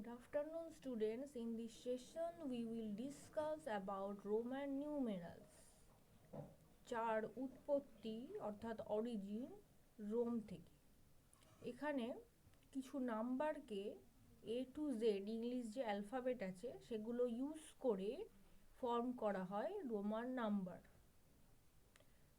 Good afternoon, students. In this session, we will discuss about Roman numerals, যার উৎপত্তি অর্থাৎ origin Rome থেকে। এখানে কিছু নাম্বারকে A to Z ইংলিশ যে অ্যালফাবেট আছে সেগুলো ইউজ করে ফর্ম করা হয় রোমান নাম্বার।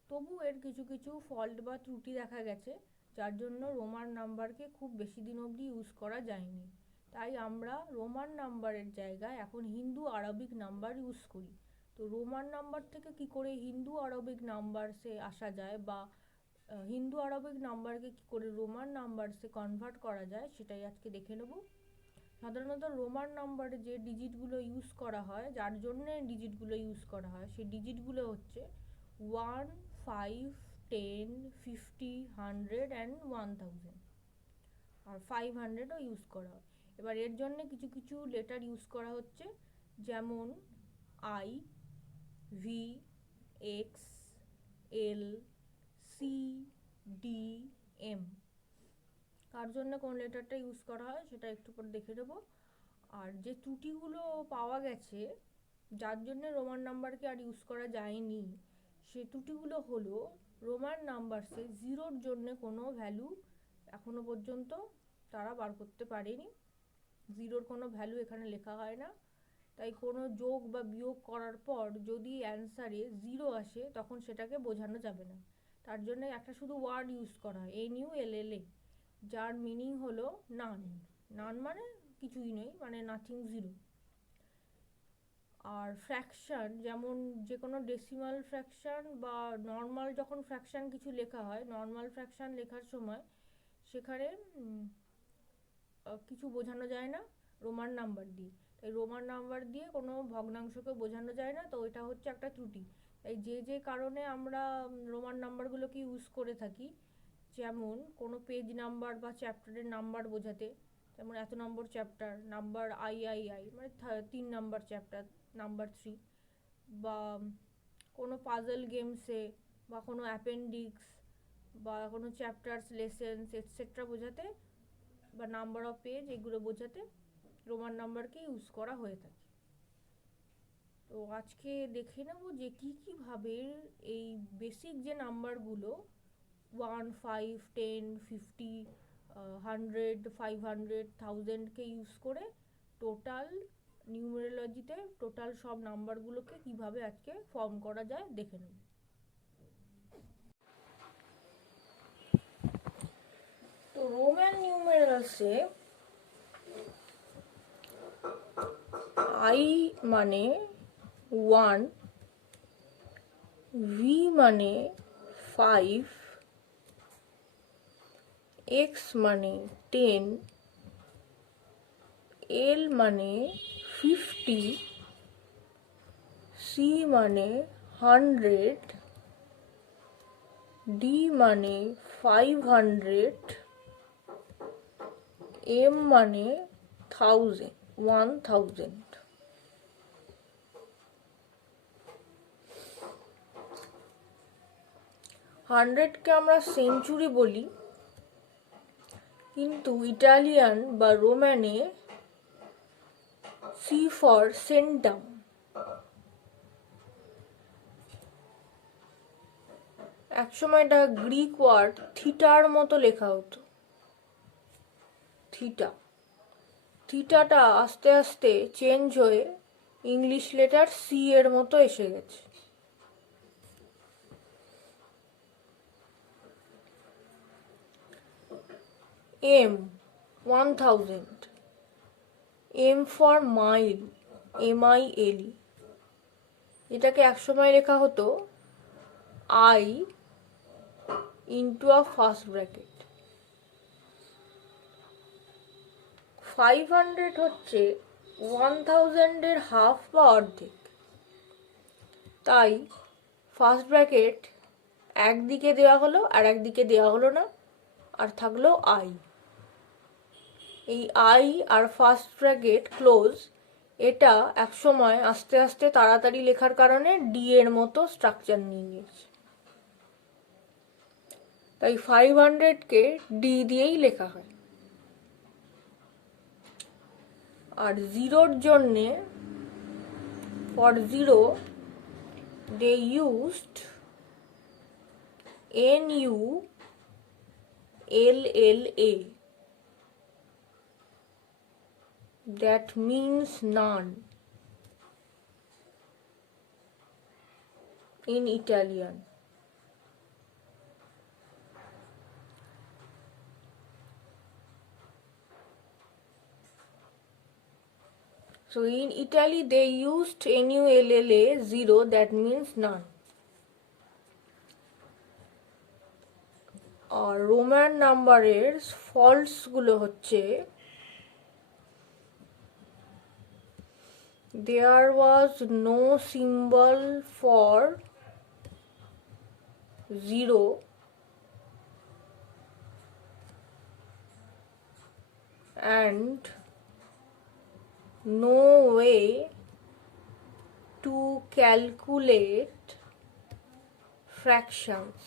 তবু এর কিছু কিছু ফল্ট বা ত্রুটি দেখা গেছে, যার জন্য রোমান নাম্বারকে খুব বেশি দিন অবধি ইউজ করা যায়নি। তাই আমরা রোমান নাম্বারের জায়গায় এখন হিন্দু আরবিক নাম্বার ইউজ করি। তো রোমান নাম্বার থেকে কি করে হিন্দু আরবিক নাম্বারসে আসা যায় বা হিন্দু আরবিক নাম্বারকে কি করে রোমান নাম্বারসে কনভার্ট করা যায় সেটাই আজকে দেখে নেব। সাধারণত রোমান নাম্বারে যে ডিজিটগুলো ইউজ করা হয়, যার জন্য ডিজিটগুলো ইউজ করা হয়, সেই ডিজিটগুলো হচ্ছে 1, 5, 10, 50, 100 অ্যান্ড 1000, আর 500ও ইউজ করা হয়। এবার এর জন্য কিছু কিছু লেটার ইউজ করা হচ্ছে, যেমন I, V, X, L, C, D, M. কার জন্য কোন লেটারটা ইউজ করা হয় সেটা একটু পর দেখে নেব। আর যে ত্রুটিগুলো পাওয়া গেছে যার জন্য রোমান নাম্বারকে আর ইউজ করা যায়নি, সেই ত্রুটিগুলো হলো রোমান নাম্বারসে জিরোর জন্য কোনো ভ্যালু এখনো পর্যন্ত তারা বার করতে পারেনি। জিরোর কোনো ভ্যালু এখানে লেখা হয় না, তাই কোনো যোগ বা বিয়োগ করার পর যদি অ্যান্সারে জিরো আসে তখন সেটাকে বোঝানো যাবে না। তার জন্য একটা শুধু ওয়ার্ড ইউজ করা হয়, NULLA, যার মিনিং হলো নান। নান মানে কিছুই নেই, মানে নাথিং, জিরো। আর ফ্র্যাকশান, যেমন যে কোনো ডেসিমাল ফ্র্যাকশান বা নর্মাল যখন ফ্র্যাকশান কিছু লেখা হয়, নর্মাল ফ্র্যাকশান লেখার সময় সেখানে কিছু বোঝানো যায় না রোমান নাম্বার দিয়ে। তাই রোমান নাম্বার দিয়ে কোনো ভগ্নাংশকে বোঝানো যায় না, তো এটা হচ্ছে একটা ত্রুটি। তাই যে কারণে আমরা রোমান নাম্বারগুলোকে ইউজ করে থাকি, যেমন কোনো পেজ নাম্বার বা চ্যাপ্টারের নাম্বার বোঝাতে, যেমন এত নম্বর চ্যাপ্টার, নাম্বার আই মানে 3 নাম্বার চ্যাপ্টার, নাম্বার 3, বা কোনো পাজল গেমসে বা কোনো অ্যাপেন্ডিক্স বা কোনো চ্যাপ্টার্স, লেসেন্স এটসেট্রা বোঝাতে, বা নাম্বার অফ পেজ এগুলো বোঝাতে রোমান নাম্বারকে ইউজ করা হয়ে থাকে। তো আজকে দেখে নেব যে কীভাবে এই বেসিক যে নাম্বারগুলো 1, 5, 10, 50, 100, 500, 1000কে ইউজ করে টোটাল নিউমেরোলজিতে টোটাল সব নাম্বারগুলোকে কিভাবে আজকে ফর্ম করা যায় দেখে নেব। তো রোমান নিউমেরালসে আই মানে 1, ভি মানে 5, এক্স মানে 10, এল মানে 50, সি মানে 100, ডি মানে 500, এম মানে 1000। হান্ড্রেডকে আমরা সেঞ্চুরি বলি, কিন্তু ইটালিয়ান বা রোমানে সি ফর সেন্টাম। একসময় এটা গ্রিক ওয়ার্ড থিটার মতো লেখা হতো, থিটাটা আস্তে আস্তে চেঞ্জ হয়ে ইংলিশ লেটার সি এর মতো এসে গেছে। M 1000, M for mile, MILE, এটাকে একসময় লেখা হতো I into a first bracket. 500 হচ্ছে 1000-এর হাফ বা অর্ধেক, তাই ফার্স্ট ব্র্যাকেট একদিকে দেওয়া হলো আর একদিকে দেওয়া হলো না, আর থাকলো আই। এই আই আর ফার্স্ট ব্র্যাকেট ক্লোজ, এটা একসময় আস্তে আস্তে তাড়াতাড়ি লেখার কারণে ডি এর মতো স্ট্রাকচার নিয়ে নিয়েছে, তাই 500কে ডি দিয়েই লেখা হয়। আর জিরোর জন্যে for 0 they used NULLA, that means none in Italian. So in Italy they used NULLA 0, that means none. আর রোমান নাম্বারের ফলস গুলো হচ্ছে there was no symbol for 0 and no way to calculate fractions.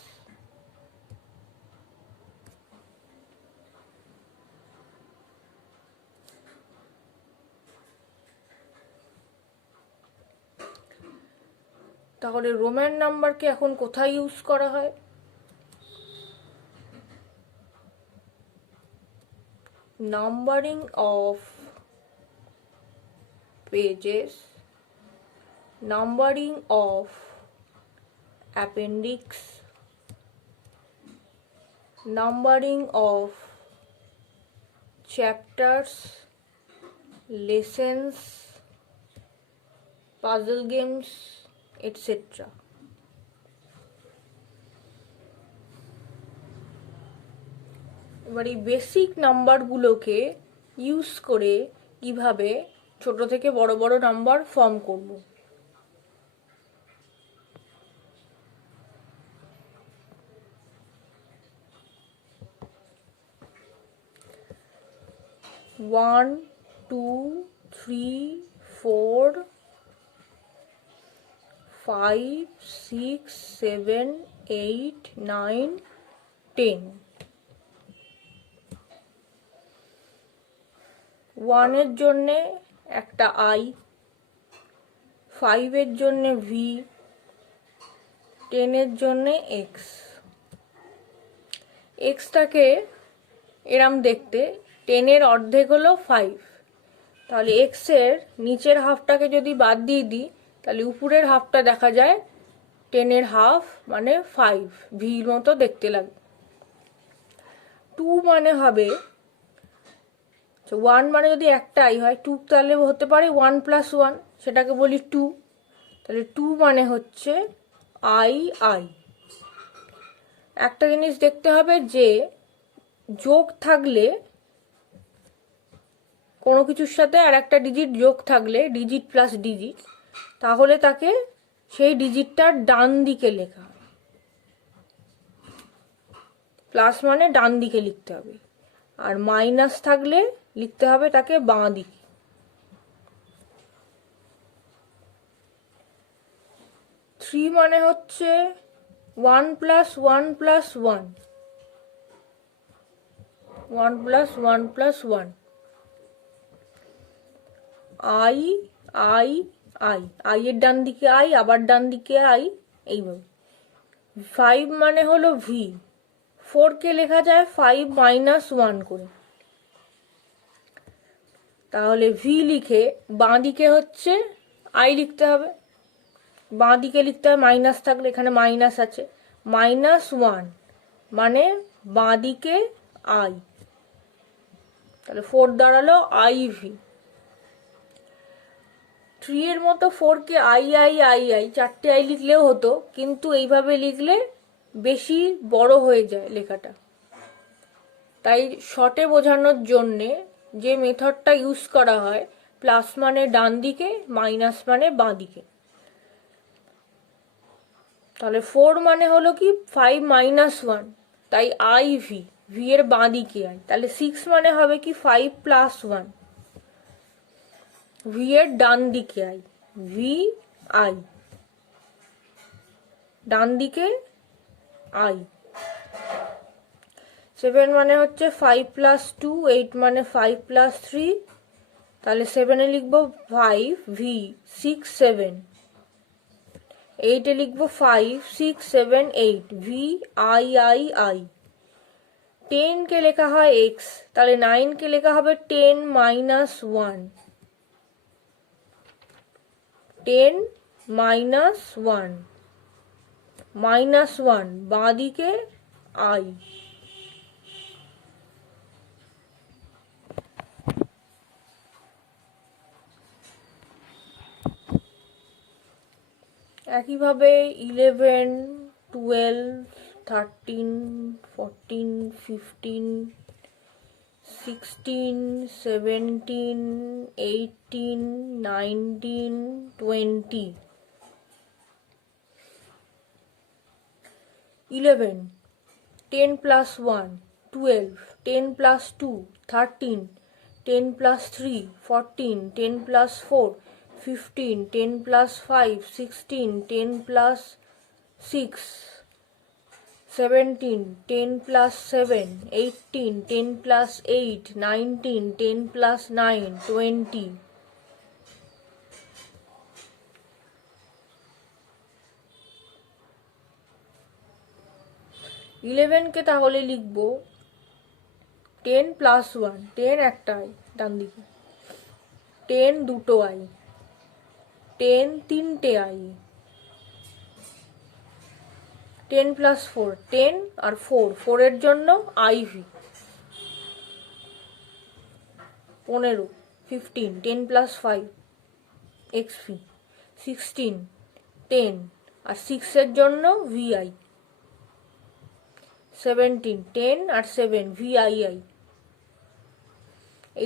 তাহলে রোমান নাম্বারকে এখন কোথায় use করা হয়? Numbering of pages, numbering of appendix, numbering of chapters, lessons, puzzle games, etc. এবার এই বেসিক নাম্বারগুলোকে ইউজ করে কিভাবে ছোট থেকে বড় বড় নাম্বার ফর্ম করব। ওয়ান, 2, 3, 4, 5, 6, 7, 8, 9, 10। 1 এর জন্যে একটা I, 5 এর জন্যে V, 10 এর জন্যে X। Xটাকে এরম দেখতে, 10 এর অর্ধেক হলো 5, তাহলে X এর নিচের হাফটাকে যদি বাদ দিয়ে দিই তাহলে উপরের হাফটা দেখা যায় 10 এর হাফ মানে 5, V মতো দেখতে লাগে। 2 মানে হবে 1 মানে যদি একটা I হয়, 2 তাহলে হতে পারে 1 + 1, সেটাকে বলি 2, তাহলে 2 মানে হচ্ছে I। একটা জিনিস দেখতে হবে যে যোগ থাকলে, কোনো কিছুর সাথে আর একটা ডিজিট যোগ থাকলে, ডিজিট প্লাস ডিজিট, তাহলে তাকে সেই ডিজিটটার ডান দিকে লেখা হয়। প্লাস মানে ডান দিকে লিখতে হবে, আর মাইনাস থাকলে লিখতে হবে তাকে বাঁ দিকে। থ্রি মানে হচ্ছে 1 + 1 + 1, 1 + 1 + 1, I এর ডান দিকে I, আবার ডান দিকে I, এইভাবে। 5 মানে হলো V, 4 কে লেখা যায় 5 - 1 করে, তাহলে V লিখে বাঁ দিকে হচ্ছে I লিখতে হবে, বাঁ দিকে লিখতে হবে মাইনাস থাকলে, এখানে মাইনাস আছে, -1 মানে বাঁ দিকে I, তাহলে 4 দাঁড়ালো IV। 3 এর মতো 4 কে I, 4টে I লিখলেও হতো, কিন্তু এইভাবে লিখলে বেশি বড় হয়ে যায় লেখাটা, তাই শর্টে বোঝানোর জন্যে যে মেথডটা ইউজ করা হয়, প্লাস মানে ডান দিকে, মাইনাস মানে বাঁ দিকে। তাহলে 4 মানে হলো কি 5 - 1, তাই IV, V এর বাঁ দিকে I। তাহলে 6 মানে হবে কি 5 + 1, V এর ডান দিকে I, VI, ডান দিকে I। 7 মানে হচ্ছে 5 + 2, 8 মানে 5 + 3, তাহলে 7-এ লিখবো 5 ভি 6 7, 8-এ লিখবো 5 6 7 8 ভি আই আই আই। 10-কে লেখা হয় এক্স, তাহলে 9-কে লেখা হবে 10 minus 1, 10 minus 1, -1 বাঁ দিকে আই। একইভাবে 11 12 13 14 15 16 17 18 19 20। 11 10 plus 1 12, 10 plus 2 13, 10 plus 3 14, 10 plus 4 15, 10 plus 5 16, 10 plus 6 17, 10 plus 7 18, 10 plus 8 19, 10 plus 9 20। ইলেভেনকে তাহলে লিখব 10 plus 1, 10 একটা আই ডান দিকে, 10 দুটো আই, 10 তিনটে আই, 10 plus 4 10 আর 4 4-এর জন্য আইভি 15 15, 10 plus 5 এক্সভি 16 10 আর 6-এর জন্য ভিআই 17 10 আর 7 ভিআইআই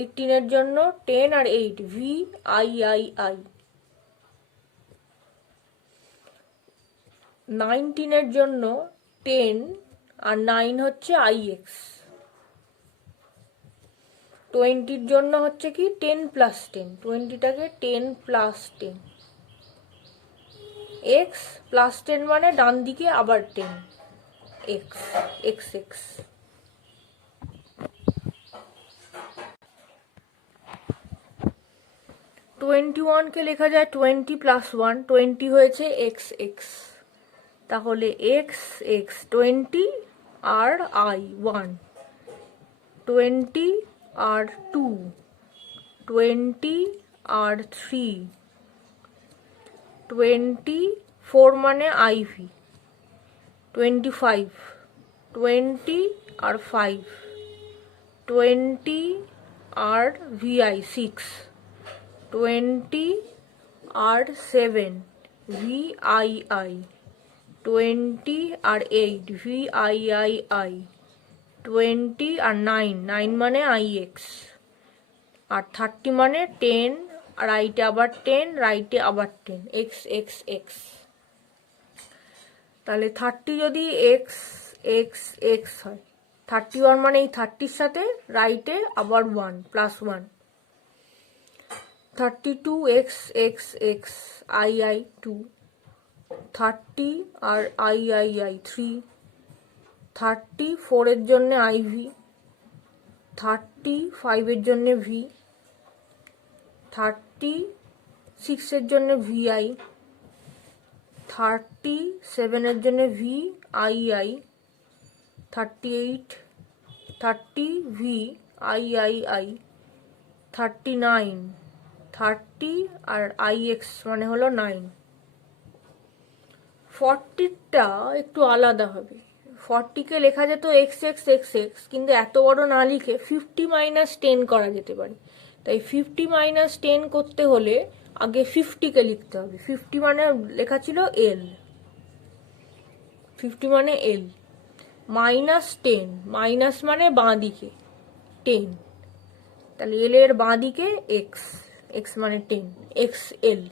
18-এর জন্য 10 আর 8 ভিআইআইআই 19-এর জন্য 10 আর 9 হচ্ছে আইএক্স 20-র জন্য হচ্ছে কি 10 plus 10, 20টাকে 10 plus 10 এক্স প্লাস 10 মানে ডান দিকে আবার 10 এক্স এক্স এক্স। 21-কে লেখা যায় 20 plus 1, 20 হয়েছে এক্স এক্স, তাহলে এক্স এক্স 20 আর আই 1, 20 আর 2, 20 আর 3, 24 মানে আইভি 25, 20 আর 5, 20 আর ভিআই 6, 20 আর 7 ভিআইআই, 20 আর 8 ভিআইআইআই, 20 আর 9, 9 মানে আইএক্স, আর 30 মানে 10 আর রাইটে আবার 10 রাইটে আবার 10 এক্স এক্স এক্স। তাহলে 30 যদি এক্স এক্স এক্স হয়, 31 মানে এই 30-র সাথে রাইটে আবার 1 plus 1, 32 x x x II 2, 30 আর আইআইআই 3, 34-এর জন্য আইভি, 35-এর জন্য ভি, 36-এর জন্য ভিআই, 37-এর জন্য ভি আইআই, 38 30 ভি আইআইআই, 39 30 আর আইএক্স মানে হলো 9। 40টা একটু আলাদা হবে, 40-কে লেখা যেত এক্স এক্স এক্স এক্স, কিন্তু এত বড় না লিখে 50 minus 10 করা যেতে পারে। তাই 50 minus 10 করতে হলে আগে 50-কে লিখতে হবে। 50 মানে লেখা ছিল এল, 50 মানে এল, মাইনাস 10 মাইনাস মানে বাঁ দিকে 10, তাহলে এল এর বাঁ দিকে এক্স, এক্স মানে 10 এক্স এল।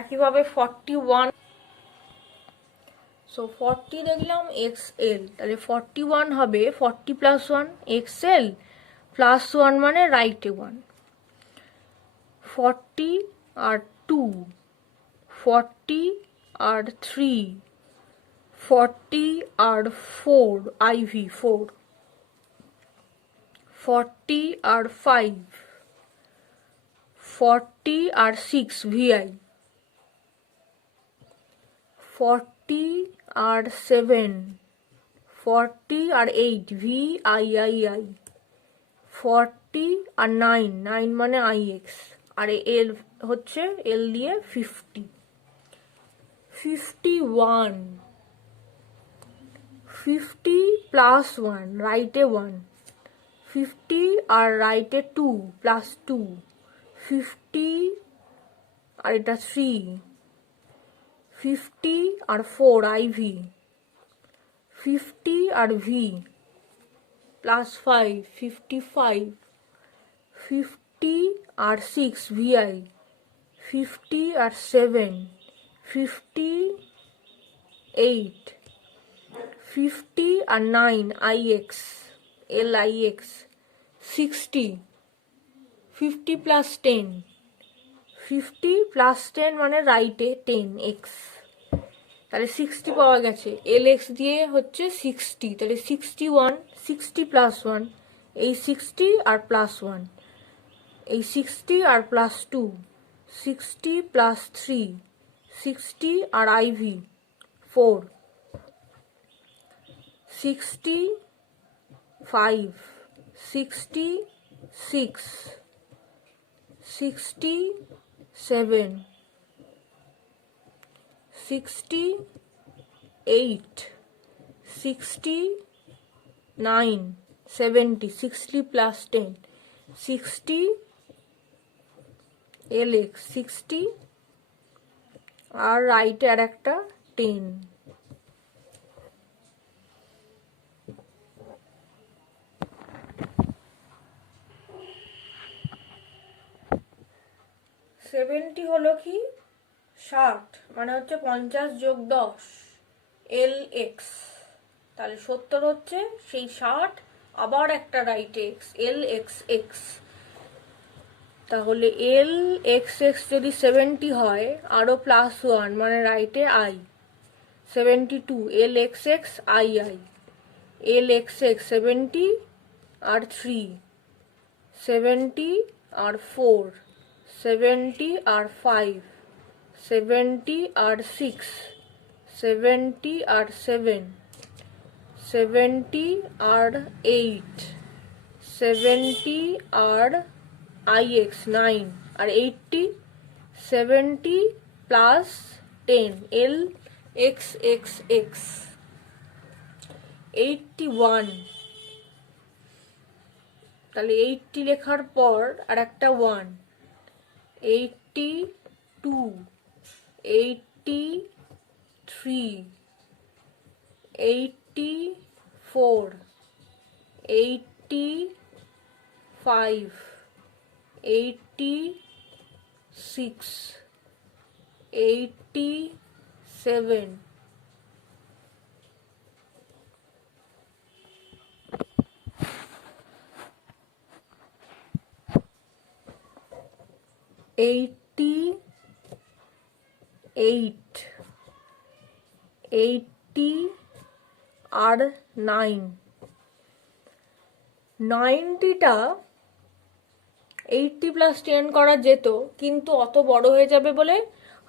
একইভাবে 41, সো 40 দেখলাম এক্স এল, তাহলে 41 হবে 40 প্লাস 1 এক্স এল প্লাস 1 মানে রাইটে 1, 40 আর 2, 40 আর 3, 40 আর 4 আইভি 4, 40 আর 5, 40 আর 6 VI, 40 আর 7, 40 আর 8 VIII, 40 আর 9, 9 মানে IX, আর এল হচ্ছে এল দিয়ে 50, 51, 50 প্লাস 1 রাইটে 1, 50 আর রাইটে 2 প্লাস 2, 50 আর এটা 3, 50 আর 4 IV, 50 আর V প্লাস 5, 55, 50 আর 6 VI, 50 আর 7, 58, 50 আর 9 IX, LIX, 60, 50 প্লাস 10, 50 প্লাস 10 মানে রাইটে 10X, তাহলে 60 পাওয়া গেছে। LX দিয়ে হচ্ছে 60, তাহলে 61, 60 প্লাস 1, এই 60 আর প্লাস 1, এই 60 আর প্লাস 2, 60 প্লাস 3, 60 আর IV 4, 65, 66, 67, 68, 69, 70, 60 plus 10, 60, LX 60, আর রাইটে আর একটা 10, সেভেন্টি হলো কি 60, মানে হচ্ছে 50 যোগ 10 LX, তাহলে 70 হচ্ছে সেই 60 আবার একটা রাইটে X, LXX, তাহলে LXX যদি 70 হয় আরও প্লাস 1 মানে রাইটে I, 72, LXX II, LXX 70 R 3, 70 R 4, 70 R 5, 70 R 6, 70 R 7, 70 R 8, 70 R IX 9, R 80, 70 plus 10 LXXX, 81, তাহলে 80 লেখার পর আর একটা 1, 82, 83, 84, 85, 86, 87, 88, 80 আর 9, 90টা 80 প্লাস 10 করা যেত, কিন্তু অত বড় হয়ে যাবে বলে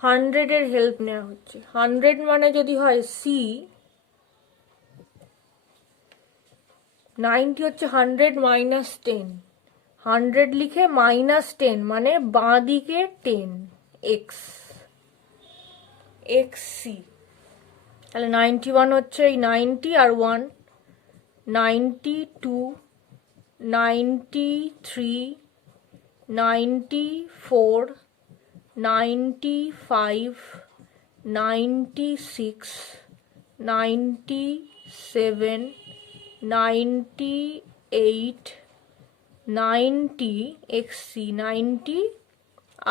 100-এর হেল্প নেওয়া হচ্ছে। 100 মানে যদি হয় C, 90 হচ্ছে 100 মাইনাস 10, 100 লিখে মাইনাস 10 মানে বাঁ দিকে 10, X, XC, তাহলে 91 হচ্ছে এই 90 আর 1, 92, 93, 94, 95, 96, 97, 98, 90, XC 90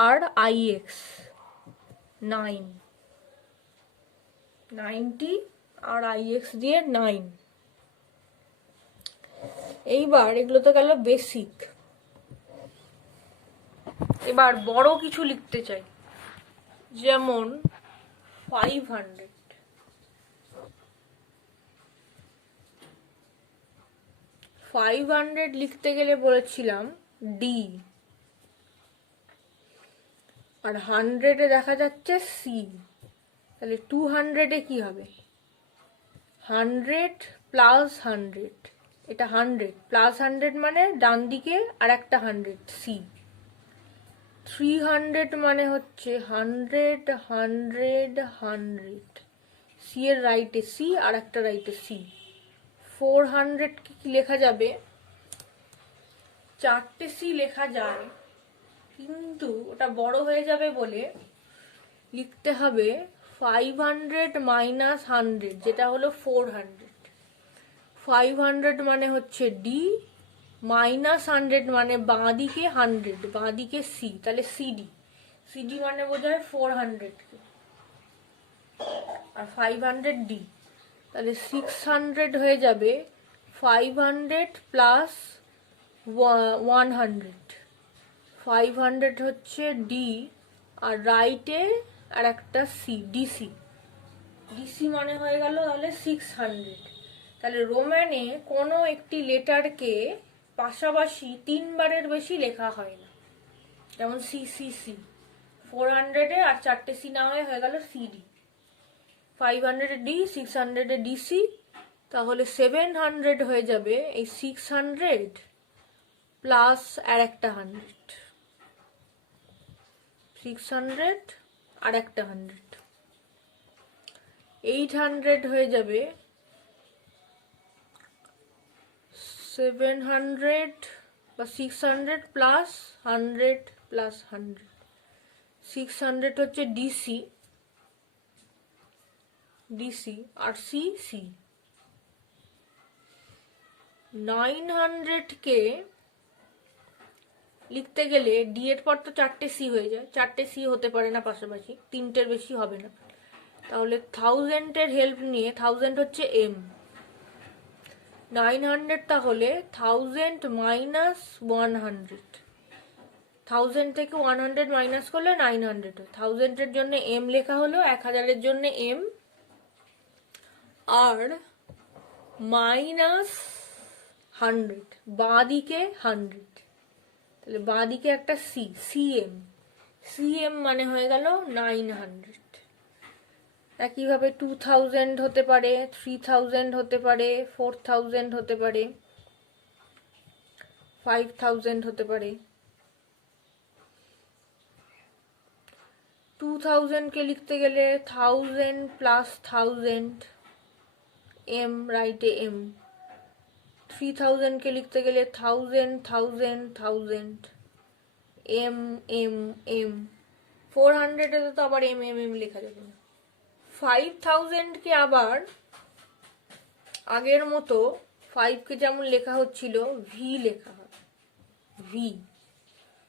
আর IX 9, 90 আর IX দিয়ে 9। এইবার এগুলো তো গেল বেসিক, এবার বড় কিছু লিখতে চাই, যেমন 500, 500 500 লিখতে গেলে বলেছিলাম ডি, আর 100-এ দেখা যাচ্ছে সি। তাহলে 200-এ কি হবে? 100 প্লাস 100, এটা 100 প্লাস 100 মানে ডান দিকে আর একটা 100 সি। 300 মানে হচ্ছে 100 100 100, সি এর রাইটে সি আর একটা রাইটে সি। 400 কি লেখা যাবে? 4টে সি লেখা যায়, কিন্তু ওটা বড় হয়ে যাবে বলে লিখতে হবে 500 মাইনাস 100, যেটা হলো 400। 500 মানে হচ্ছে ডি, মাইনাস 100 মানে বাঁ দিকে 100, বাঁ দিকে সি, তাহলে সিডি। সিডি মানে বোঝায় 400 আর 500 ডি। তাহলে 600 হয়ে যাবে 500 প্লাস 100। 500 হচ্ছে ডি, আর রাইটে আর একটা সি, ডিসি। ডিসি মানে হয়ে গেল তাহলে 600। তাহলে রোম্যানে কোনো একটি লেটারকে পাশাপাশি 3বারের বেশি লেখা হয় না, যেমন সি সি সি। 400-এ আর 4টে সি না হয়ে গেল সিডি। 500-এ ডি, 600-এ ডিসি, তাহলে 700 হয়ে যাবে এই 600 প্লাস আর একটা 100, 600 আর একটা 100, 800 হয়ে যাবে 700 বা 600 প্লাস 100 প্লাস 100। 600 হচ্ছে ডিসি, ডিসি আর সি সি। 900-কে লিখতে গেলে ডি এর পর তো 4টে সি হয়ে যায়, 4টে সি হতে পারে না পাশাপাশি, 3টের বেশি হবে না। তাহলে 1000-এর হেল্প নিয়ে, 1000 হচ্ছে এম, 900 তাহলে 1000 মাইনাস 100। 1000 থেকে 100 মাইনাস করলে 900 হয়। 1000-এর জন্য এম লেখা হলো, 1000-এর জন্য এম, আর মাইনাস 100, বাঁ দিকে 100, তাহলে বাঁ দিকে একটা সি, সিএম। সিএম মানে হয়ে গেল 900। একইভাবে 2000 হতে পারে, 3000 হতে পারে, 4000 হতে পারে, 5000 হতে পারে। 2000-কে লিখতে গেলে 1000 প্লাস 1000, এম রাইটে এম। 3000-কে লিখতে গেলে 1000 1000 1000, এম এম এম। 400-এ তো আবার এম এম এম লেখা যাবে না। 5000-কে আবার আগের মতো 5-কে যেমন লেখা হচ্ছিল ভি লেখা হয়, ভি।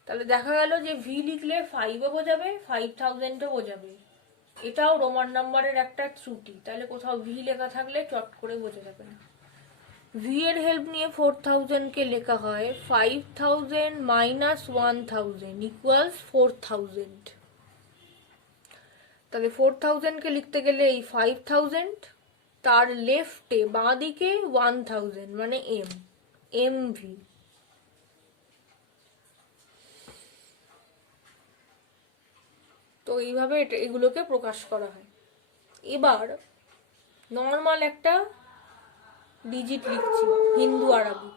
তাহলে দেখা গেল যে ভি লিখলে 5-ও বোঝাবে, 5000-ও বোঝাবে। এটাও রোমান নাম্বারের একটা ত্রুটি, তাহলে কোথাও ভি লেখা থাকলে চট করে বোঝা যাবে না। ভি এর হেল্প নিয়ে 4000-কে লেখা হয় 5000 মাইনাস 1000 ইকুয়ালস 4000। তাহলে 4000-কে লিখতে গেলে এই 5000, তার লেফটে বাঁ দিকে 1000 মানে এম, এম ভি। তো এইভাবে এগুলোকে প্রকাশ করা হয়। এবার নর্মাল একটা ডিজিট লিখছি, হিন্দু আরবি।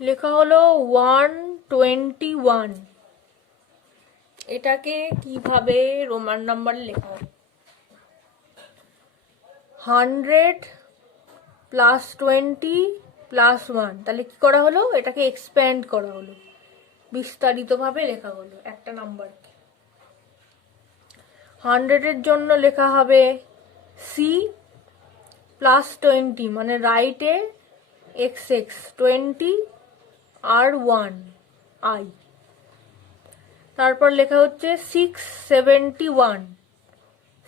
লেখা হলো 121। এটাকে কিভাবে রোমান নাম্বার লেখা হয়? 100 প্লাস 20 প্লাস 1, তাহলে কি করা হলো? এটাকে এক্সপ্যান্ড করা হলো, বিস্তারিতভাবে লেখা হলো একটা নাম্বারকে। 100-এর জন্য লেখা হবে সি প্লাস 20 মানে রাইটে এক্স এক্স, 20 আর 1 আই। তারপর লেখা হচ্ছে 671,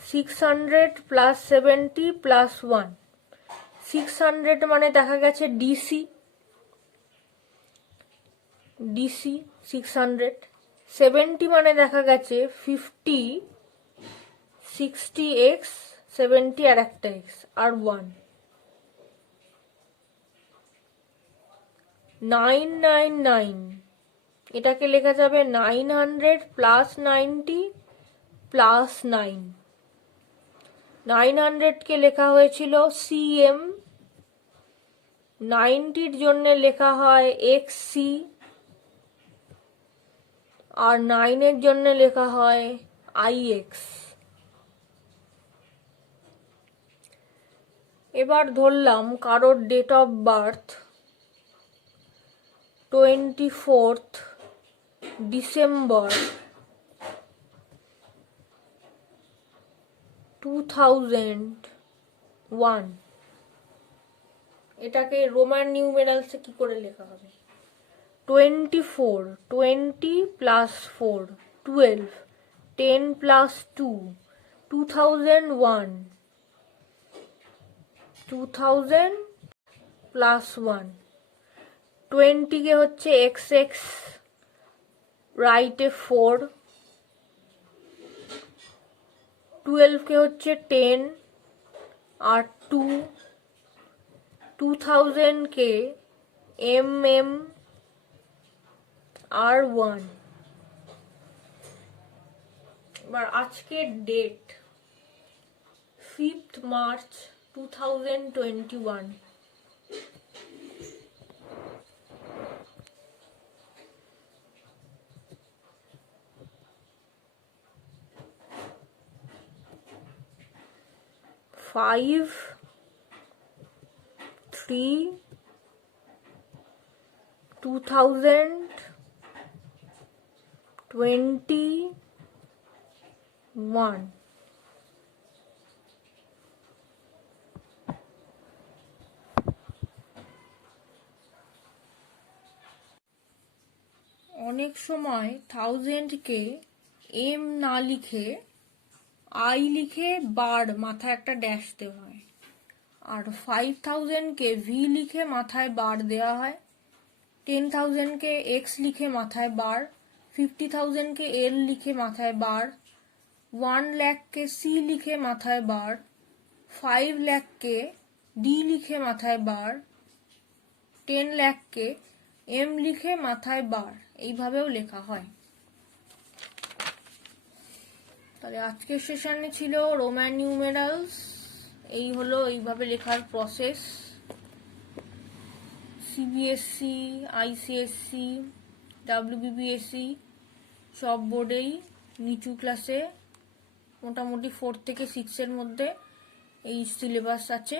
600 প্লাস 70 প্লাস 1। 600 মানে দেখা গেছে ডিসি, ডিসি 600। 70 মানে দেখা গেছে 50 60x 70 আর একটা x আর 1 999 এটাকে লেখা যাবে 900 প্লাস 90 প্লাস 9 900 কে লেখা হয়েছিল cm 90 জন্য লেখা হয় xc আর 9 এর জন্য লেখা হয় ix। এবার ধরলাম কারোর date of birth 24th December 2001। এটাকে রোমান নিউমেরালসে কি করে লেখা হবে? 24 20 প্লাস 4 12 10 প্লাস 2 2001 2000 প্লাস 1 20 কে হচ্ছে xx রাইটে 4 12 কে হচ্ছে 10 আর 2 2000 কে mm আর 1। এবার আজকের ডেট 5th মার্চ 2021। Five, 3, 2021। অনেক সময় 1000 কে এম না লিখে আই লিখে বার মাথায় একটা ড্যাশ দেওয়া হয়, আর 5000 কে ভি লিখে মাথায় বার দেওয়া হয়, 10,000 কে এক্স লিখে মাথায় বার, 50,000 কে এল লিখে মাথায় বার, 1 লাখ কে সি লিখে মাথায় বার, 5 লাখ কে ডি লিখে মাথায় বার, 10 লাখ কে এম লিখে মাথায় বার, এইভাবেও লেখা হয়। তাহলে আজকের সেশনে ছিল রোমান নিউমেরালস। এই হলো এইভাবে লেখার প্রসেস। সিবিএসসি, আইসিএসসি, ডাব্লিউবিবিএসসি সব বোর্ডেই নিচু ক্লাসে মোটামুটি 4 থেকে 6 এর মধ্যে এই সিলেবাস আছে।